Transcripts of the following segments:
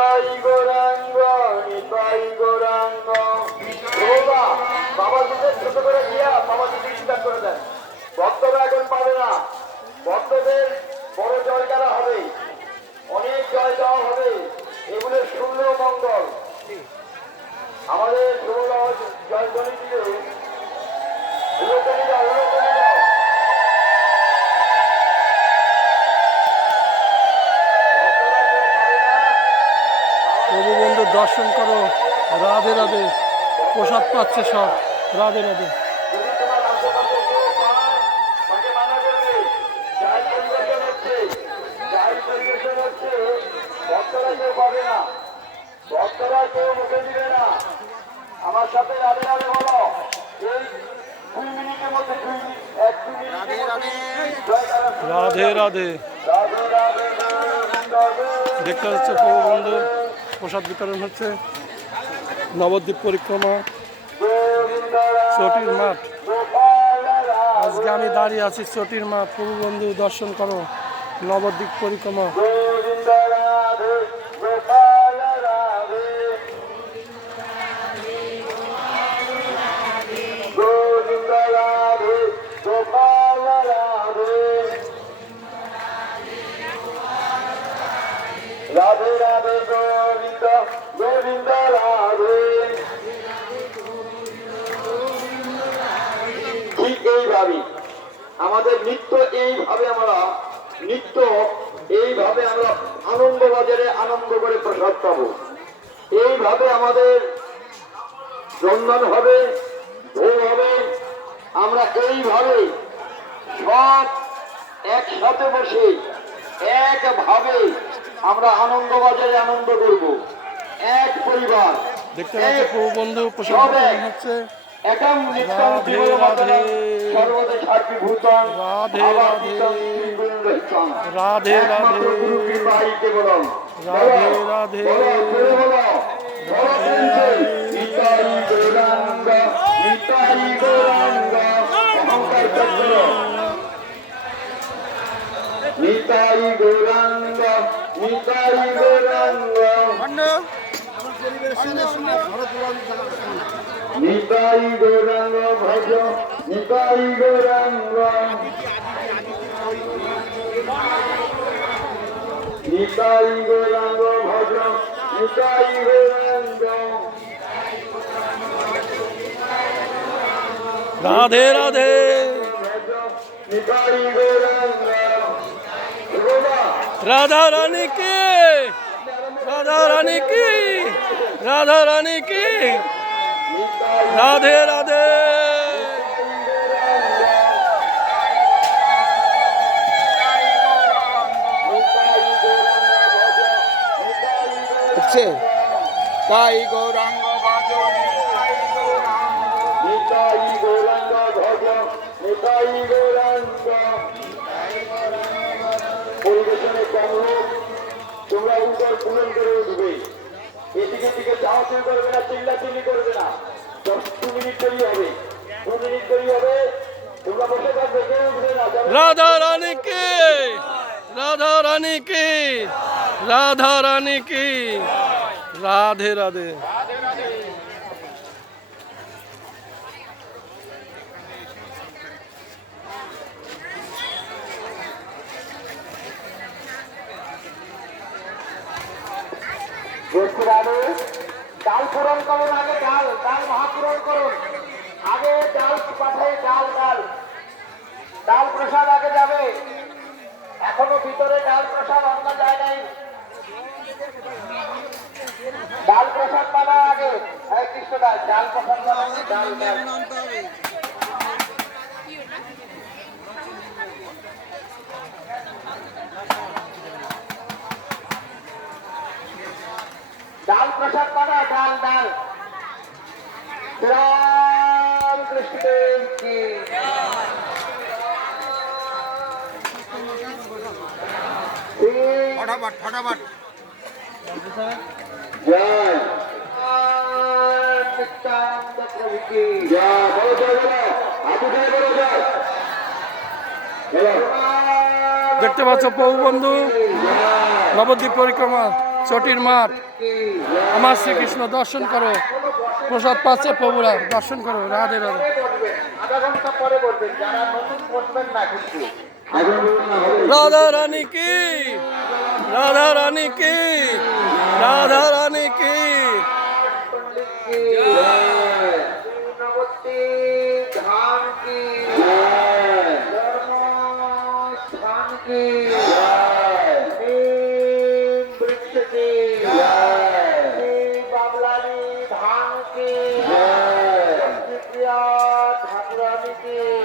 নিতাই গৌরাঙ্গ নিতাই গৌরাঙ্গ বাবা বাবা দুধের ছোট করে দিয়া বাবা দুধের স্বীকার করে দেন ভক্তরা এখন পাবে না ভক্তদের বড় জয়গারা হবে অনেক জয় দেওয়া হবে এগুলো শূন্য মঙ্গল আমাদের ষোলো জয়ধ্বনি দর্শন করো রাধে রাধে প্রসাদ পাচ্ছে সব রাধে রাধে রাধে রাধে বলো রাধে। রাধে রাধে রাধে। দেখতে হচ্ছে বন্ধু প্রসাদ বিতরণ হচ্ছে। নবদ্বীপ পরিক্রমা। চটির মাঠ। আজকে আমি দাঁড়িয়ে আছি চটির মাঠ। প্রভু বন্ধু, দর্শন করো। নবদ্বীপ পরিক্রমা। রাধে রাধে ঠিক এইভাবে, আমাদের নিত্য এইভাবে আমরা, নিত্য এইভাবে আমরা আনন্দ বাজারে আনন্দ করে প্রসাদ পাবো। এইভাবে আমাদের রন্ধন হবে হবে। আমরা এইভাবে সব একসাথে বসে একভাবে আমরা আনন্দ বাজারে আনন্দ করব এক পরিবার দেখতে পাচ্ছি এক প্রভু বন্ধু প্রসাদ সব বিতরণ এক। হচ্ছে একম নিত্যং রাধে, রাধে। রাধে, রাধে। গুরু কৃপাই কেবলম। রাধে, রাধে। বলো, বলো। বলো নিতাই গৌরাঙ্গ, নিতাই গৌরাঙ্গ। অহংকার করো। নিতাই গৌরাঙ্গ নিতাই গৌরাঙ্গ ভজ নিতাই গৌরাঙ্গ নিতাই গৌরাঙ্গ ভজ নিতাই গৌরাঙ্গ রাধে রাধে নিতাই গৌরাঙ্গ রাধা রানী কি? রাধা রানী কি? রাধা রানী কি? রাধে রাধে। উঠছে? তাই গৌরাঙ্গ বাজন নিতাই গৌরাঙ্গ ভজ। নিতাই গৌরাঙ্গ। তোমরা উত্তর পূরণ করে উঠবে। এদিকে দিকে করবে না করবে না। দশ মিনিট হবে। দু মিনিট হবে। তোমরা বসে থাকবে, কেউ উঠবে না। রাধা রানী কি? রাধা রানী কি? রাধা রানী কি? রাধে রাধে। দাদু ডাল পূরণ করুন আগে ডাল ডাল মহাপূরণ করুন। আগে ডাল পাঠাই ডাল ডাল। ডাল প্রসাদ আগে যাবে। এখনও ভিতরে ডাল প্রসাদ অন্য জায়গায় ডাল প্রসাদ পানা আগে। কৃষ্ণ দাস ডাল প্রসাদ বানান, ডাল ডাল। ডাল প্রসাদ পানা ডাল ডাল। ফটাফট ফটাফট জয় প্রভু কি? জয় বলো জয়। বলো হাত উঠে বলো জয় দেখতে পাচ্ছ প্রভু বন্ধু নবদ্বীপ পরিক্রমা। চটির মাঠ। আমার শ্রীকৃষ্ণ, দর্শন করো। প্রসাদ পাচ্ছে প্রভুরা, দর্শন করো, রাধে রাধে। রাধা রানী কি? রাধা রানী কি? রাধা ঠাকুরানীকে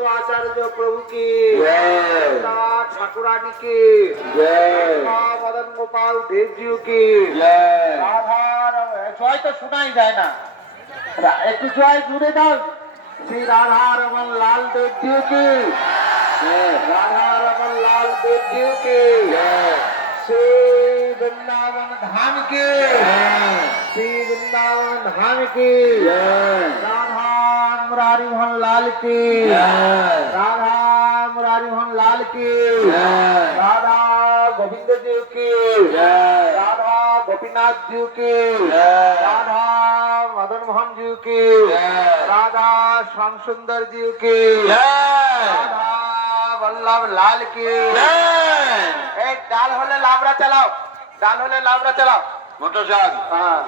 सद्वैत आचार्य प्रभु की सीता ठाकुरानी की माँ मदन गोपाल देव जी की রাধা রমন জয় তো শোনাই যায় না রা- একটু জয় জুড়ে দাও শ্রী রাধা রমন লাল দেব জি কি রাধা রমন লাল দেব জি কি শ্রী वृंदावन धाम की श्री वृंदावन धाम की राधा মুরারিমোহন লালকে রাধা মুরারিমোহন লালকে রাধা গোবিন্দ দেবকে রাধা গোপীনাথ দেবকে রাধা মদন মোহন জিউকে রাধা শ্যাম সুন্দর জিউকে রাধা বল্লভ লালকে ডাল হলে লাবড়া চালাও ডাল হলে লাবড়া চালাও মোটর চাল হ্যাঁ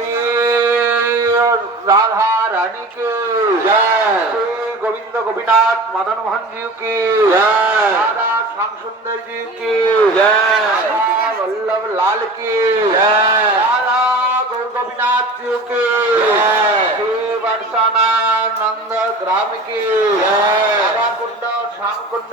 শ্রী রাধা রানী কে শ্রী গোবিন্দ গোপীনাথ মদন মোহন জি কে রাধা শ্যাম সুন্দর জি কে বল্লভ লাল কে রাধা গৌর গোপীনাথ জি কে শ্রী বর্ষানা নন্দ গ্রাম কে রাধা কুণ্ড শ্যাম কুণ্ড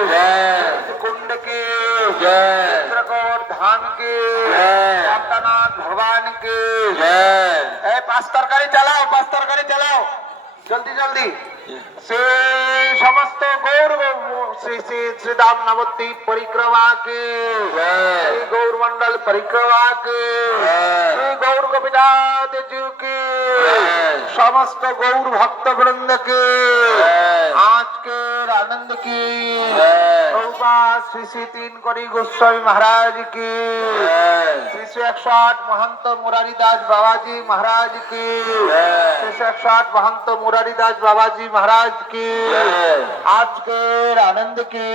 कुंड के जय। चित्रकोट धाम के नाथ भगवान के जय पास तरकारी चलाओ पास तरकारी चलाओ। जल्दी जल्दी। से নবদ্বী পরিক্রমা কে শ্রী গৌর মন্ডল কে শ্রী গৌর গোপীনাথ জি সমস্ত গৌর ভক্ত বৃন্দ কে আজকের আনন্দ কি শ্রী শ্রী তিন করি গোস্বামী মহারাজ কি শ্রী শ্রী একশো আট মহন্ত মুরারি দাস বাবাজি মহারাজ কি শ্রী শ্রী একশো আট মহন্ত মুরারি দাস বাবাজি মহারাজ কি আজকের আনন্দ কি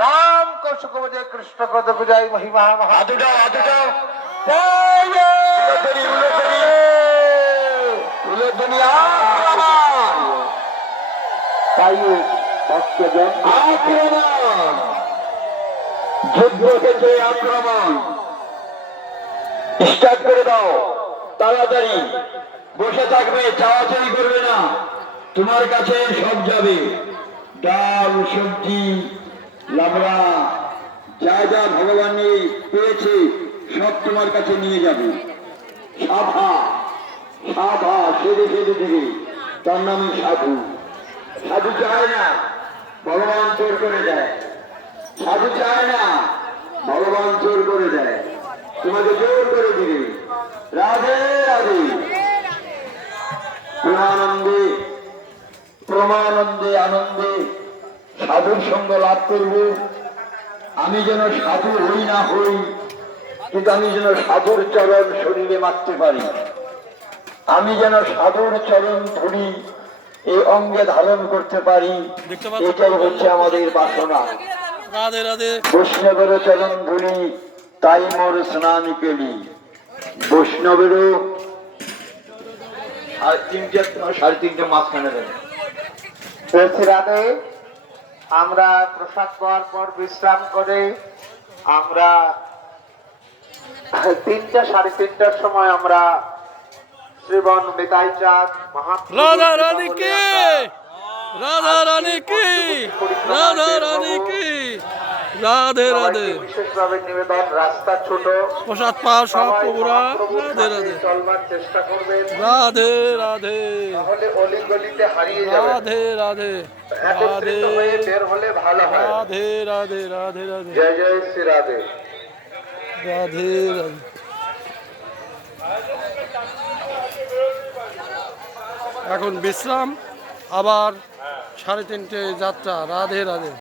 রাম কৌশক কৃষ্ণ কত পূজায় মহিমা আক্রমণ। করে দাও। তাড়াতাড়ি। বসে থাকবে করবে না। তোমার কাছে সব যাবে। ডাল, সবজি, লাবড়া, যা যা ভগবান পেয়েছে, সব তোমার কাছে নিয়ে যাবে। সাধা সাধা সেদে সেদে দিবে। তার নামই সাধু। সাধু চায় না, ভগবান চোর করে দেয়। সাধু চায় না, ভগবান চোর করে দেয়। তোমাকে জোর করে দিবে। রাধে রাধে। প্রেমানন্দে, প্রমানন্দে, আনন্দে। সাধুর সঙ্গ লাভ করব। আমি যেন সাধু হই না হই কিন্তু আমি যেন সাধুর চরণ শরীরে মারতে পারি। আমি যেন সাধুর চরণ ধরি এই অঙ্গে ধারণ করতে পারি। এটাই হচ্ছে আমাদের বাসনা। বৈষ্ণবের চরণ ধুলি তাই মোর স্নান কেলি বৈষ্ণবেরও আর তিনটে সাড়ে তিনটে মাঝখানে দেবে। রাধে আমরা প্রসাদ পাওয়ার পর বিশ্রাম করে আমরা তিনটা সাড়ে তিনটার সময় আমরা শ্রীবন বেতাই চাঁদ রাধা কৃপা রানী কি? রাধা রানী কি? রাধা রানী কি? রাধে রাধে। বিশেষভাবে নিবেদন রাস্তা ছোট। প্রসাদ পাওয়া সব প্রভুরা। রাধে রাধে। চলবার চেষ্টা করবেন। রাধে রাধে। তাহলে অলি গলিতে হারিয়ে যাবেন রাধে রাধে। রাধে। বের হলে ভালো হয়। রাধে রাধে রাধে রাধে। জয় জয় শ্রী রাধে। রাধে রাধে। এখন বিশ্রাম আবার সাড়ে তিনটে যাত্রা। রাধে রাধে।